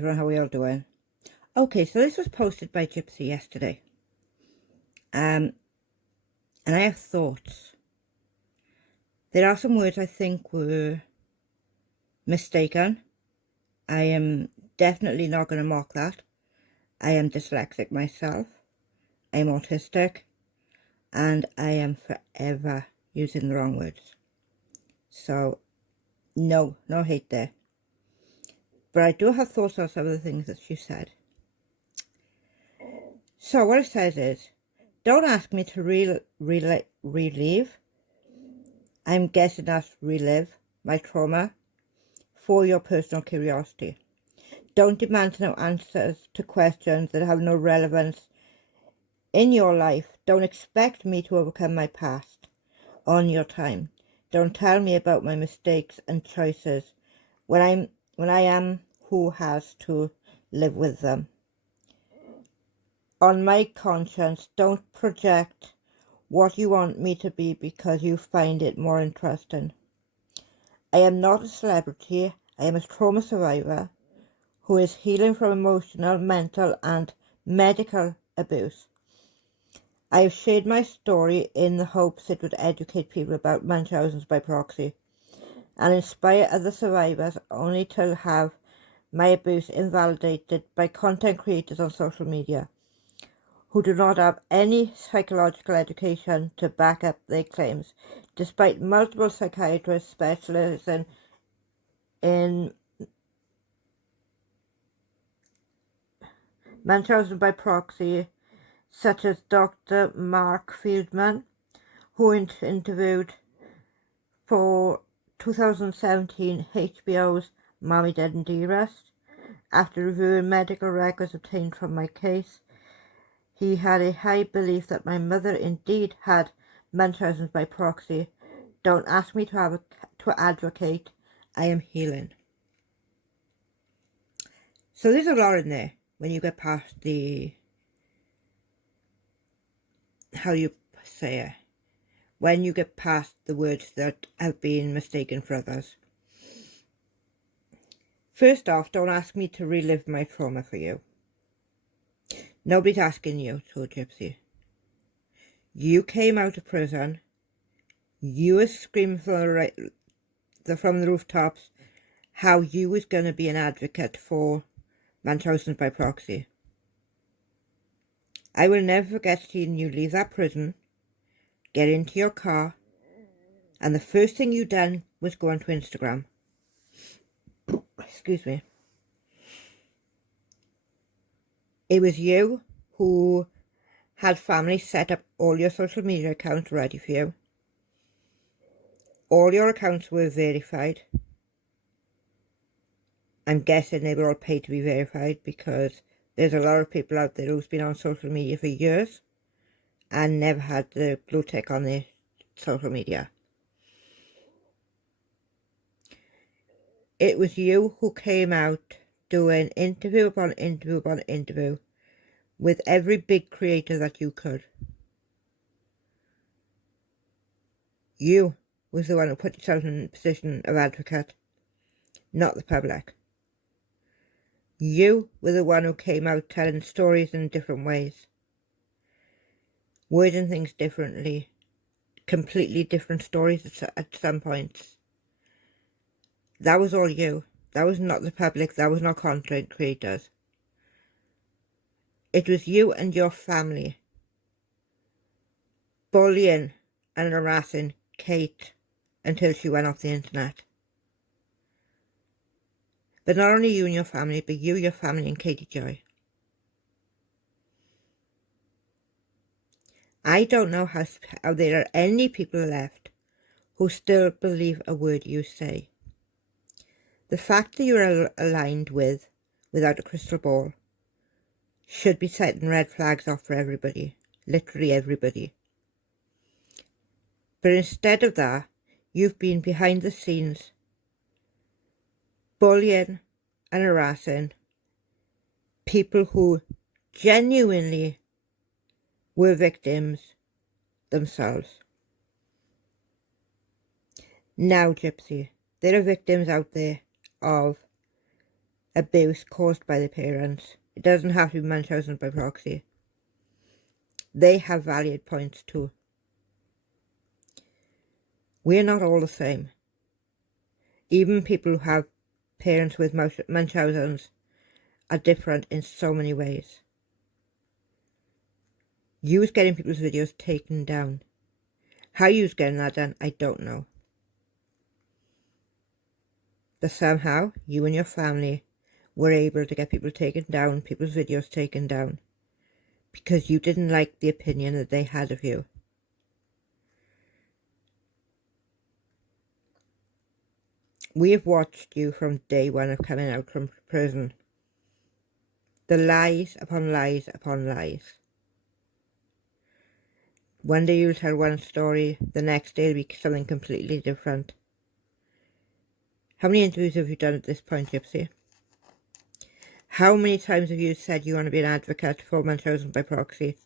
everyone, how are you all doing? Okay, so this was posted by Gypsy yesterday. And I have thoughts. There are some words I think were mistaken. I am definitely not going to mock that. I am dyslexic myself. I am autistic. And I am forever using the wrong words. So, no hate there. But I do have thoughts on some of the things that she said. So what it says is, don't ask me to relive. I'm guessing that's relive my trauma for your personal curiosity. Don't demand to know answers to questions that have no relevance in your life. Don't expect me to overcome my past on your time. Don't tell me about my mistakes and choices when I am who has to live with them. On my conscience, don't project what you want me to be because you find it more interesting. I am not a celebrity. I am a trauma survivor who is healing from emotional, mental and medical abuse. I have shared my story in the hopes it would educate people about Munchausen's by proxy and inspire other survivors, only to have my abuse invalidated by content creators on social media who do not have any psychological education to back up their claims, despite multiple psychiatrists specialising in Munchausen by proxy, such as Dr. Mark Fieldman, who interviewed for 2017 HBO's Mommy Dead and Dearest. After reviewing medical records obtained from my case, he had a high belief that my mother indeed had Munchausen by proxy. Don't ask me to advocate. I am healing. So there's a lot in there when you get past the, how you say it, when you get past the words that have been mistaken for others. First off, don't ask me to relive my trauma for you. Nobody's asking you to, Gypsy. You came out of prison. You were screaming from the rooftops how you was going to be an advocate for Munchausen by proxy. I will never forget seeing you leave that prison, get into your car, and the first thing you done was go onto Instagram. Excuse me. It was you who had family set up all your social media accounts ready for you. All your accounts were verified. I'm guessing they were all paid to be verified because there's a lot of people out there who's been on social media for years and never had the blue tick on their social media. It was you who came out doing interview upon interview upon interview with every big creator that you could. You was the one who put yourself in the position of advocate, not the public. You were the one who came out telling stories in different ways, wording things differently, completely different stories at some points. That was all you. That was not the public. That was not content creators. It was you and your family bullying and harassing Kate until she went off the internet. But not only you and your family, but you, your family, and Katie Joy. I don't know how there are any people left who still believe a word you say. The fact that you're aligned with, without a crystal ball, should be setting red flags off for everybody, literally everybody. But instead of that, you've been behind the scenes, bullying and harassing people who genuinely were victims themselves. Now, Gypsy, there are victims out there of abuse caused by the parents. It doesn't have to be Munchausen by proxy. They have valid points too. We're not all the same. Even people who have parents with Munchausen's are different in so many ways. You was getting people's videos taken down. How you was getting that done, I don't know. But somehow, you and your family were able to get people taken down, people's videos taken down, because you didn't like the opinion that they had of you. We have watched you from day one of coming out from prison. The lies upon lies upon lies. One day you'll tell one story, the next day it'll be something completely different. How many interviews have you done at this point, Gypsy? How many times have you said you want to be an advocate for Munchausen by proxy?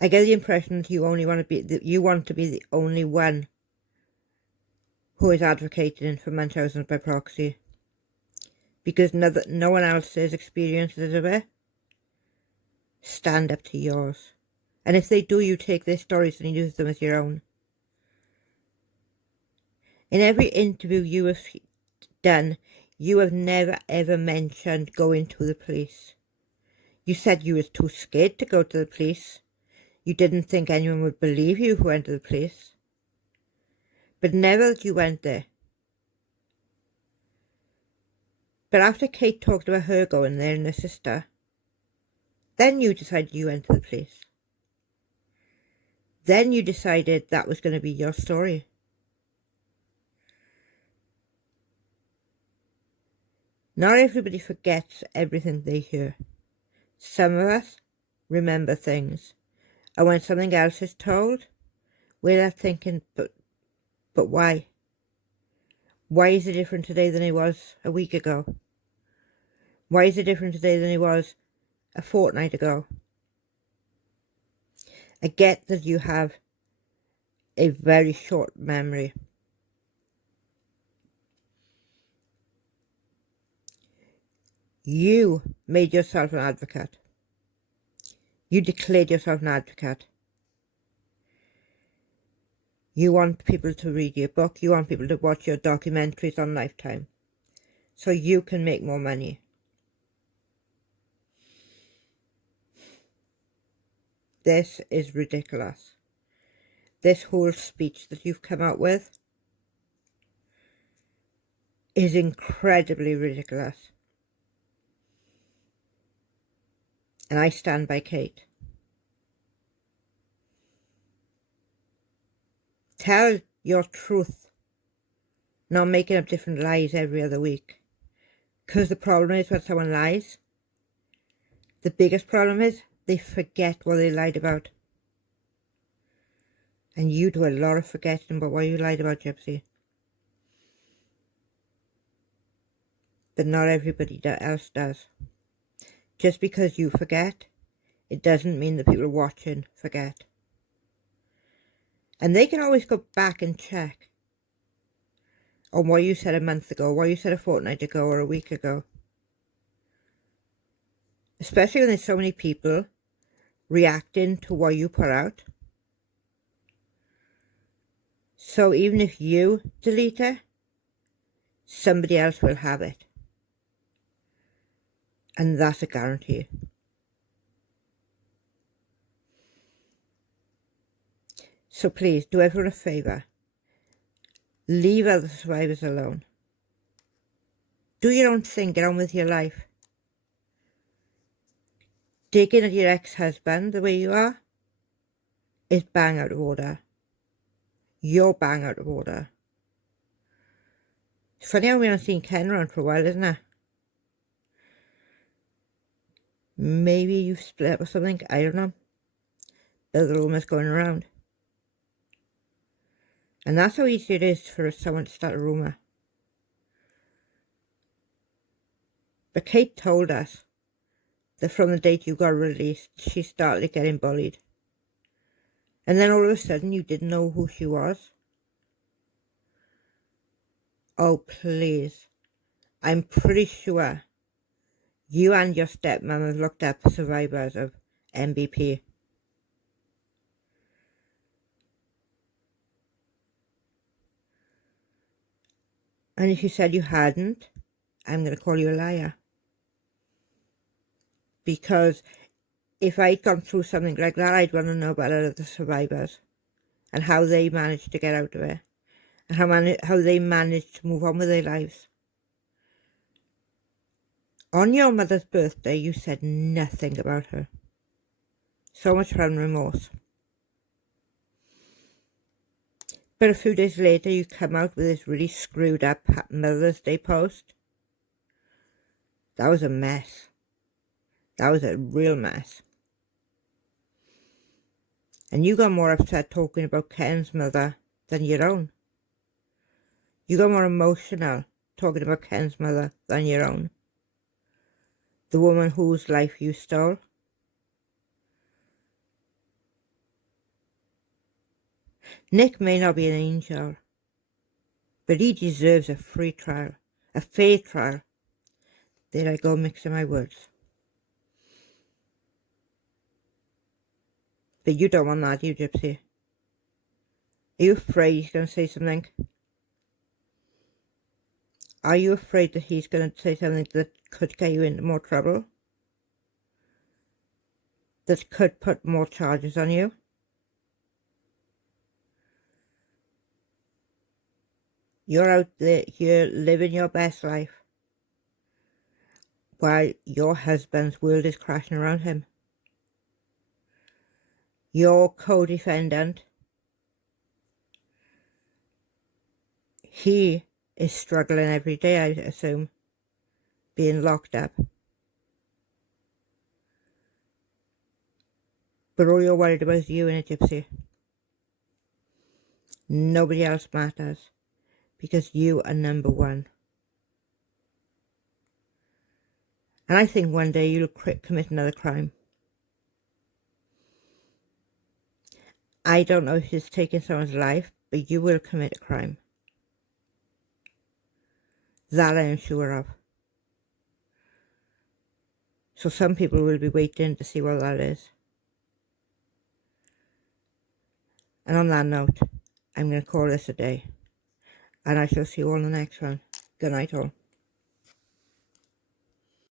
I get the impression that you want to be the only one who is advocating for Munchausen by proxy, because no one else's experiences of it stand up to yours. And if they do, you take their stories and use them as your own. In every interview you have done, you have never ever mentioned going to the police. You said you was too scared to go to the police. You didn't think anyone would believe you if you went to the police. But never that you went there. But after Kate talked about her going there and her sister, then you decided you went to the police. Then you decided that was going to be your story. Not everybody forgets everything they hear. Some of us remember things, and when something else is told, we're left thinking, but why? Why is it different today than it was a week ago? Why is it different today than it was a fortnight ago? I get that you have a very short memory. You made yourself an advocate. You declared yourself an advocate. You want people to read your book. You want people to watch your documentaries on Lifetime, so you can make more money. This is ridiculous. This whole speech that you've come out with is incredibly ridiculous. And I stand by Kate. Tell your truth, not making up different lies every other week. Because the problem is when someone lies, the biggest problem is they forget what they lied about. And you do a lot of forgetting about what you lied about, Gypsy. But not everybody else does. Just because you forget, it doesn't mean that people watching forget. And they can always go back and check on what you said a month ago, what you said a fortnight ago or a week ago. Especially when there's so many people reacting to what you put out. So even if you delete it, somebody else will have it. And that's a guarantee. So please, do everyone a favour. Leave other survivors alone. Do your own thing, get on with your life. Digging at your ex-husband the way you are is bang out of order. You're bang out of order. It's funny how we haven't seen Ken around for a while, isn't it? Maybe you've split up or something, I don't know. But the rumours going around. And that's how easy it is for someone to start a rumour. But Kate told us that from the date you got released, she started getting bullied. And then all of a sudden you didn't know who she was. Oh, please. I'm pretty sure you and your stepmom have looked up survivors of MBP. And if you said you hadn't, I'm going to call you a liar. Because if I'd gone through something like that, I'd want to know about other survivors and how they managed to get out of it and how they managed to move on with their lives. On your mother's birthday, you said nothing about her. So much fun remorse. But a few days later, you come out with this really screwed up Mother's Day post. That was a mess. That was a real mess. And you got more upset talking about Ken's mother than your own. You got more emotional talking about Ken's mother than your own. The woman whose life you stole. Nick may not be an angel, but he deserves a free trial, a fair trial. There I go mixing my words. But you don't want that, you Gypsy. Are you afraid he's going to say something? Are you afraid that he's going to say something that could get you into more trouble? That could put more charges on you? You're out there, you're living your best life, while your husband's world is crashing around him. Your co-defendant, he is struggling every day, I assume, being locked up. But all you're worried about is you and a Gypsy. Nobody else matters, because you are number one. And I think one day you'll commit another crime. I don't know if it's taking someone's life, but you will commit a crime. That I am sure of. So some people will be waiting to see what that is. And on that note, I'm going to call this a day. And I shall see you all in the next one. Good night all.